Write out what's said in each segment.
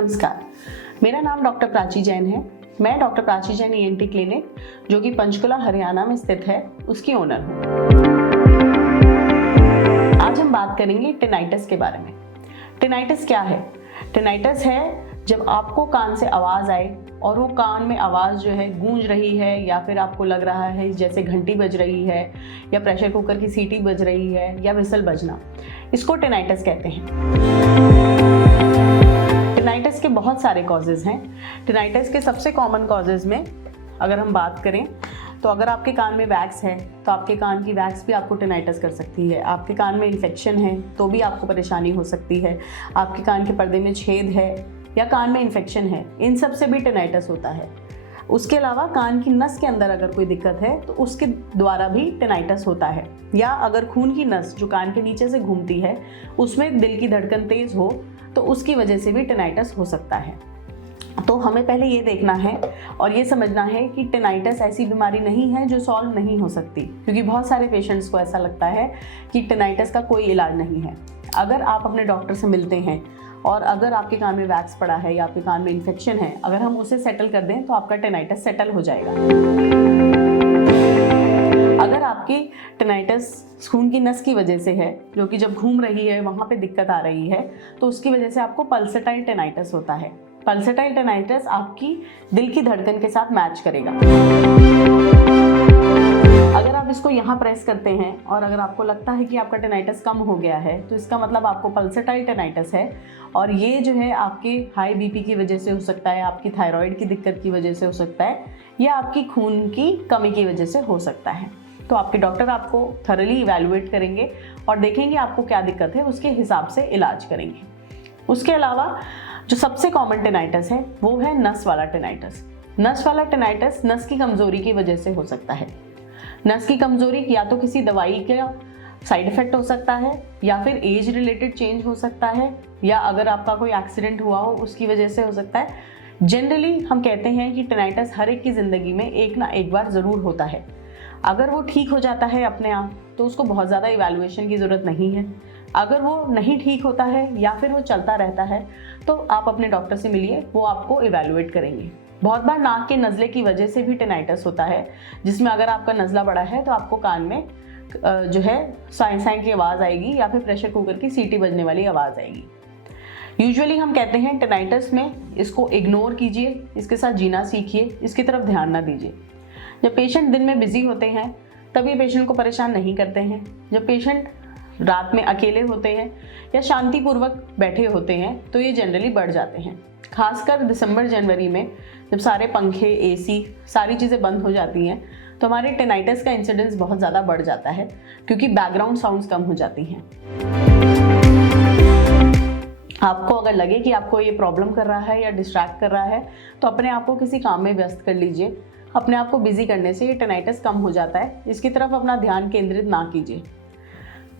नमस्कार, मेरा नाम डॉक्टर प्राची जैन है। मैं doctor Prachi Jain ENT clinic, जो कि पंचकुला हरियाणा में स्थित है, उसकी ओनर हूँ। आज हम बात करेंगे टिनाइटस के बारे में। टिनाइटस क्या है? टिनाइटस है जब आपको कान से आवाज़ आए और वो कान में आवाज़ जो है गूंज रही है, या फिर आपको लग रहा है जैसे घंटी बज रही है, या प्रेशर कुकर की सीटी बज रही है, या विसल बजना, इसको टिनाइटस कहते हैं। टिनाइटस के बहुत सारे कॉजेज़ हैं। टिनाइटस के सबसे कॉमन कॉजेज़ में अगर हम बात करें तो अगर आपके कान में वैक्स है तो आपके कान की वैक्स भी आपको टिनाइटस कर सकती है। आपके कान में इन्फेक्शन है तो भी आपको परेशानी हो सकती है। आपके कान के पर्दे में छेद है या कान में इन्फेक्शन है, इन सब से भी टिनाइटस होता है। उसके अलावा कान की नस के अंदर अगर कोई दिक्कत है तो उसके द्वारा भी टिनाइटस होता है। या अगर खून की नस जो कान के नीचे से घूमती है उसमें दिल की धड़कन तेज हो तो उसकी वजह से भी टिनाइटस हो सकता है। तो हमें पहले ये देखना है और ये समझना है कि टिनाइटस ऐसी बीमारी नहीं है जो सॉल्व नहीं हो सकती, क्योंकि बहुत सारे पेशेंट्स को ऐसा लगता है कि टिनाइटस का कोई इलाज नहीं है। अगर आप अपने डॉक्टर से मिलते हैं और अगर आपके कान में वैक्स पड़ा है या आपके कान में इन्फेक्शन है, अगर हम उसे सेटल कर दें तो आपका टिनाइटस सेटल हो जाएगा। अगर आपकी टिनाइटस खून की नस की वजह से है, जो कि जब घूम रही है वहाँ पे दिक्कत आ रही है, तो उसकी वजह से आपको पल्सेटाइल टिनाइटस होता है। पल्सेटाइल टिनाइटस आपकी दिल की धड़कन के साथ मैच करेगा। अगर आप इसको यहाँ प्रेस करते हैं और अगर आपको लगता है कि आपका टिनाइटस कम हो गया है तो इसका मतलब आपको पल्सेटाइल टिनाइटस है। और ये जो है आपके हाई बीपी की वजह से हो सकता है, आपकी थायराइड की दिक्कत की वजह से हो सकता है, या आपकी खून की कमी की वजह से हो सकता है। तो आपके डॉक्टर आपको थॉरली इवैल्यूएट करेंगे और देखेंगे आपको क्या दिक्कत है, उसके हिसाब से इलाज करेंगे। उसके अलावा जो सबसे कॉमन टिनाइटस है वो है नस वाला टिनाइटस। नस वाला टिनाइटस नस की कमज़ोरी की वजह से हो सकता है। नस की कमज़ोरी या तो किसी दवाई का साइड इफ़ेक्ट हो सकता है, या फिर एज रिलेटेड चेंज हो सकता है, या अगर आपका कोई एक्सीडेंट हुआ हो उसकी वजह से हो सकता है। जनरली हम कहते हैं कि टिनाइटस हर एक की ज़िंदगी में एक ना एक बार ज़रूर होता है। अगर वो ठीक हो जाता है अपने आप तो उसको बहुत ज़्यादा इवैल्यूएशन की ज़रूरत नहीं है। अगर वो नहीं ठीक होता है या फिर वो चलता रहता है तो आप अपने डॉक्टर से मिलिए, वो आपको इवैल्यूएट करेंगे। बहुत बार नाक के नज़ले की वजह से भी टिनाइटस होता है, जिसमें अगर आपका नज़ला बड़ा है तो आपको कान में जो है साइन साइन की आवाज़ आएगी, या फिर प्रेशर कुकर की सीटी बजने वाली आवाज़ आएगी। यूजुअली हम कहते हैं टिनाइटस में इसको इग्नोर कीजिए, इसके साथ जीना सीखिए, इसकी तरफ ध्यान ना दीजिए। जब पेशेंट दिन में बिजी होते हैं तब ये पेशेंट को परेशान नहीं करते हैं। जब पेशेंट रात में अकेले होते हैं या शांतिपूर्वक बैठे होते हैं तो ये जनरली बढ़ जाते हैं। खासकर दिसंबर जनवरी में जब सारे पंखे, एसी, सारी चीज़ें बंद हो जाती हैं तो हमारे टिनाइटस का इंसिडेंस बहुत ज़्यादा बढ़ जाता है, क्योंकि बैकग्राउंड साउंड्स कम हो जाती हैं। आपको अगर लगे कि आपको ये प्रॉब्लम कर रहा है या डिस्ट्रैक्ट कर रहा है तो अपने आप को किसी काम में व्यस्त कर लीजिए। अपने आप को बिजी करने से ये टिनाइटस कम हो जाता है। इसकी तरफ अपना ध्यान केंद्रित ना कीजिए।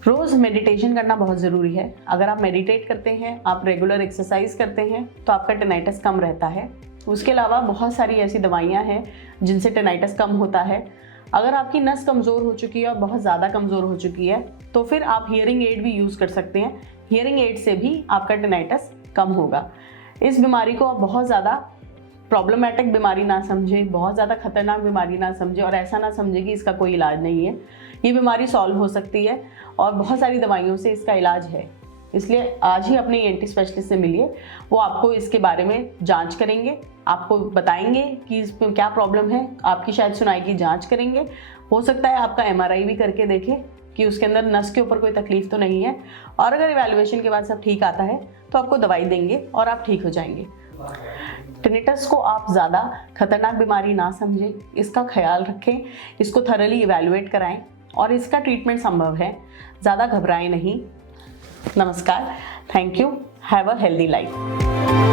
रोज़ मेडिटेशन करना बहुत ज़रूरी है। अगर आप मेडिटेट करते हैं, आप रेगुलर एक्सरसाइज करते हैं तो आपका टिनाइटस कम रहता है। उसके अलावा बहुत सारी ऐसी दवाइयाँ हैं जिनसे टिनाइटस कम होता है। अगर आपकी नस कमज़ोर हो चुकी है और बहुत ज़्यादा कमज़ोर हो चुकी है तो फिर आप हियरिंग एड भी यूज़ कर सकते हैं। हियरिंग एड से भी आपका टिनाइटस कम होगा। इस बीमारी को आप बहुत ज़्यादा प्रॉब्लमेटिक बीमारी ना समझें, बहुत ज़्यादा खतरनाक बीमारी ना समझें, और ऐसा ना समझें कि इसका कोई इलाज नहीं है। ये बीमारी सॉल्व हो सकती है और बहुत सारी दवाइयों से इसका इलाज है। इसलिए आज ही अपने ईएनटी स्पेशलिस्ट से मिलिए, वो आपको इसके बारे में जांच करेंगे, आपको बताएंगे कि इसमें क्या प्रॉब्लम है, आपकी शायद सुनाई की जांच करेंगे। हो सकता है आपका एमआरआई भी करके देखें कि उसके अंदर नस के ऊपर कोई तकलीफ तो नहीं है, और अगर इवैल्यूएशन के बाद सब ठीक आता है तो आपको दवाई देंगे और आप ठीक हो जाएंगे। टिनाइटस को आप ज़्यादा खतरनाक बीमारी ना समझें, इसका ख्याल रखें, इसको थॉरली इवैल्यूएट कराएं और इसका ट्रीटमेंट संभव है। ज़्यादा घबराएं नहीं। नमस्कार, thank you, have a healthy life.